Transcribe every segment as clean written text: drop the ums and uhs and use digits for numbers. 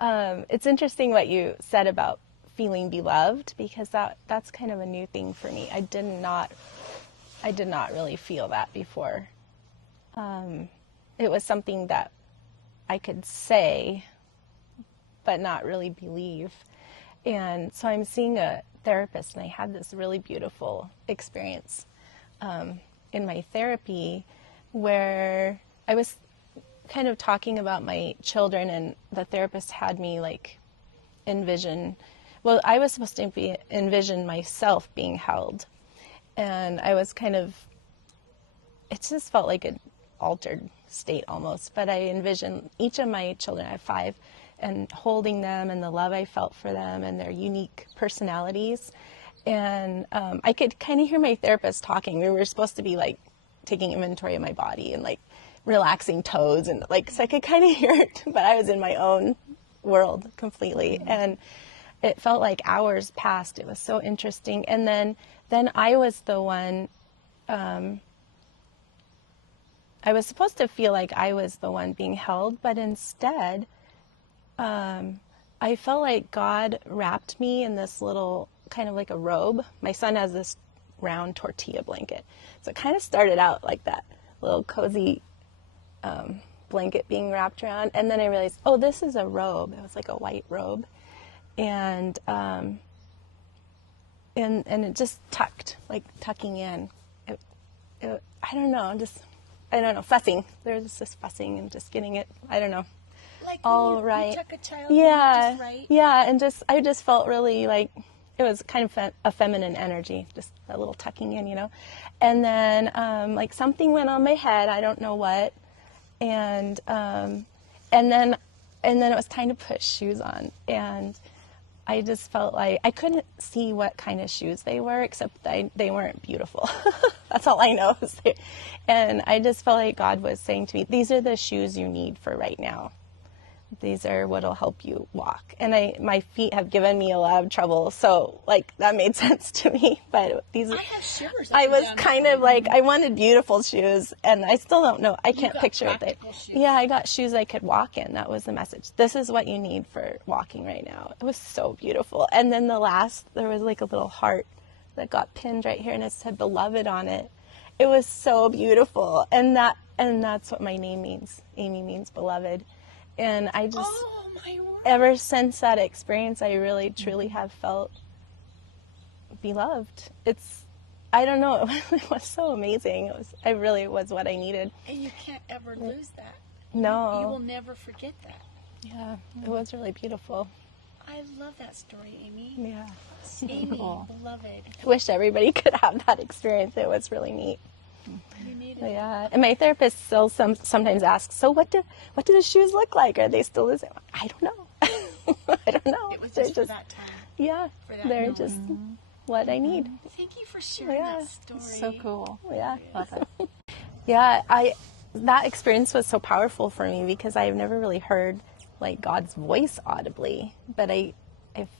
It's interesting what you said about feeling beloved, because that's kind of a new thing for me. I did not really feel that before. It was something that I could say, but not really believe. And so I'm seeing a therapist, and I had this really beautiful experience in my therapy where I was kind of talking about my children, and the therapist had me like envision, well, I was supposed to envision myself being held. And I was kind of, it just felt like an altered state almost, but I envisioned each of my children, I have 5, and holding them and the love I felt for them and their unique personalities. And I could kind of hear my therapist talking. We were supposed to be like taking inventory of my body and like relaxing toes, and like, so I could kind of hear it, but I was in my own world completely. And it felt like hours passed. It was so interesting. And then I was the one, I was supposed to feel like I was the one being held, but instead, I felt like God wrapped me in this little, kind of like a robe. My son has this round tortilla blanket. So it kind of started out like that, little cozy blanket being wrapped around. And then I realized, oh, this is a robe. It was like a white robe. And it just tucking in. I don't know, fussing. There's this fussing and just getting it, I don't know. Like all when right. you took a child Yeah. just right? Yeah, and I just felt really like it was kind of a feminine energy, just a little tucking in, you know. And then like something went on my head, I don't know what. And then it was time to put shoes on, and I just felt like I couldn't see what kind of shoes they were, except they weren't beautiful. That's all I know. And I just felt like God was saying to me, these are the shoes you need for right now. These are what'll help you walk. And my feet have given me a lot of trouble, so like that made sense to me. But these, I have shivers. I was kind of like, I wanted beautiful shoes, and I still don't know. I can't picture it. Yeah, I got shoes I could walk in. That was the message. This is what you need for walking right now. It was so beautiful. And then there was like a little heart that got pinned right here, and it said "Beloved" on it. It was so beautiful, and that's what my name means. Amy means beloved. And I just, oh, my word. Ever since that experience, I really, truly have felt beloved. I don't know, it was so amazing. It really was what I needed. And you can't ever lose that. No. You will never forget that. Yeah, it was really beautiful. I love that story, Amy. Yeah. Amy, beloved. I wish everybody could have that experience. It was really neat. You needed But yeah, and my therapist still sometimes asks, so what do the shoes look like? Are they still the same? I don't know. I don't know. It was just for that time. Yeah, For that they're moment. just what I need. Thank you for sharing that story. So cool. Yeah. Love it. Yeah, that experience was so powerful for me because I've never really heard like God's voice audibly, but I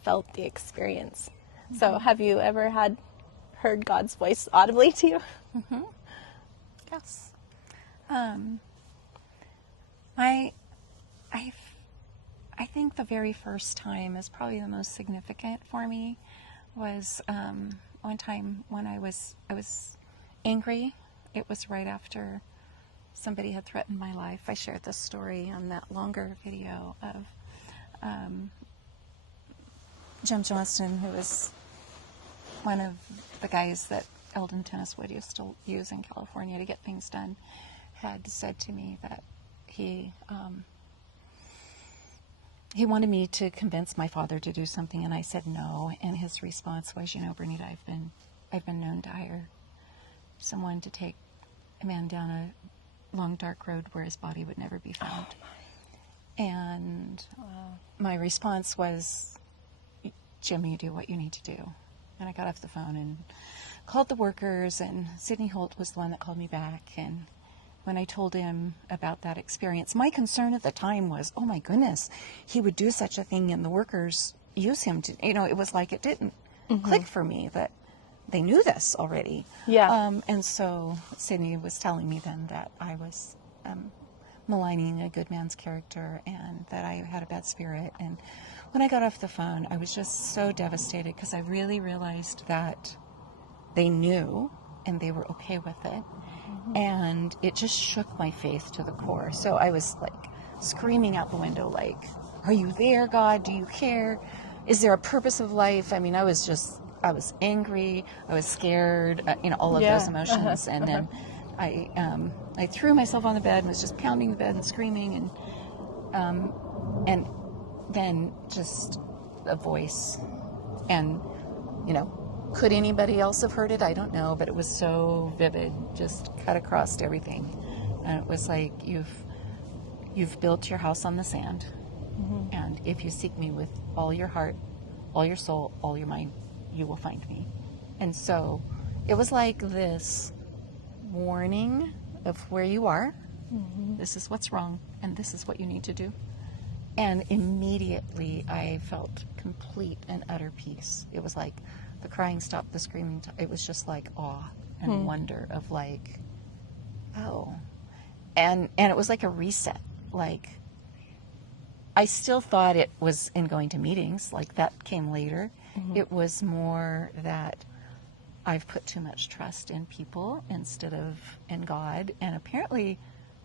felt the experience. So have you ever heard God's voice audibly to you? Mm-hmm. Yes. I think the very first time is probably the most significant for me was one time when I was angry. It was right after somebody had threatened my life. I shared this story on that longer video of Jim Johnston, who was one of the guys that Eldon Tenniswood used to use in California to get things done, had said to me that he wanted me to convince my father to do something, and I said no. And his response was, Bernita, I've been known to hire someone to take a man down a long dark road where his body would never be found. And my response was, Jim, you do what you need to do. And I got off the phone and called the workers, and Sidney Holt was the one that called me back. And when I told him about that experience, my concern at the time was, oh my goodness, he would do such a thing and the workers use him to, it was like it didn't click for me that they knew this already. Yeah. And so Sidney was telling me then that I was maligning a good man's character and that I had a bad spirit. And when I got off the phone, I was just so devastated because I really realized that they knew and they were okay with it. And it just shook my faith to the core. So I was like screaming out the window, like, are you there, God? Do you care? Is there a purpose of life? I mean, I was angry. I was scared, all of those emotions. And then I threw myself on the bed and was just pounding the bed and screaming. And then just a voice. And, could anybody else have heard it? I don't know, but it was so vivid, just cut across everything. And it was like, you've built your house on the sand. And if you seek me with all your heart, all your soul, all your mind, you will find me. And so it was like this warning of where you are. This is what's wrong, and this is what you need to do. And immediately I felt complete and utter peace. It was like the crying stopped, the screaming. It was just like awe and wonder of like, oh. And it was like a reset. Like, I still thought it was in going to meetings, like that came later. It was more that I've put too much trust in people instead of in God. And apparently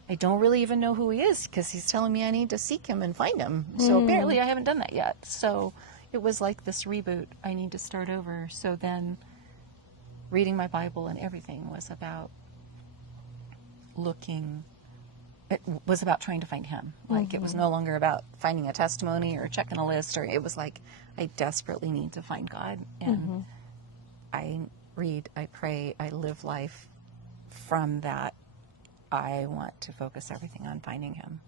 I don't really even know who he is because he's telling me I need to seek him and find him. So apparently I haven't done that yet. So it was like this reboot. I need to start over. So then reading my Bible and everything was about it was about trying to find him. Like, it was no longer about finding a testimony or checking a list, or it was like, I desperately need to find God. And I read, I pray, I live life from that. I want to focus everything on finding him.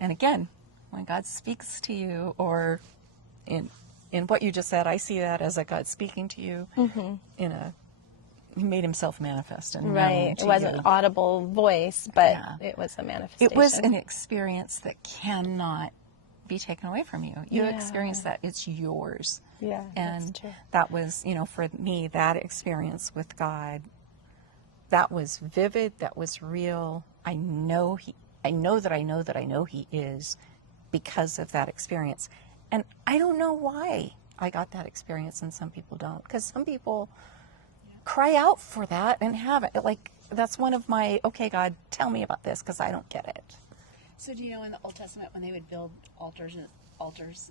And again, when God speaks to you, or in what you just said, I see that as a God speaking to you he made himself manifest and known to It wasn't you. an audible voice, but it was a manifestation. It was an experience that cannot be taken away from you. You experience that. It's yours. Yeah, and that's true. that was, for me, that experience with God, that was vivid, that was real. I know he is because of that experience. And I don't know why I got that experience and some people don't. Because some people cry out for that and have it. Like, that's one of my, okay, God, tell me about this because I don't get it. So do you know in the Old Testament when they would build altars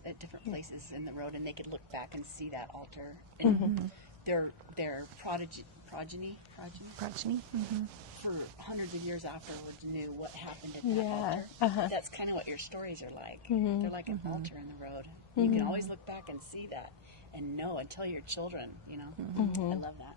at different places in the road, and they could look back and see that altar, and their progeny for hundreds of years afterwards knew what happened at that altar. That's kind of what your stories are like. They're like an altar in the road. You can always look back and see that and know and tell your children, I love that.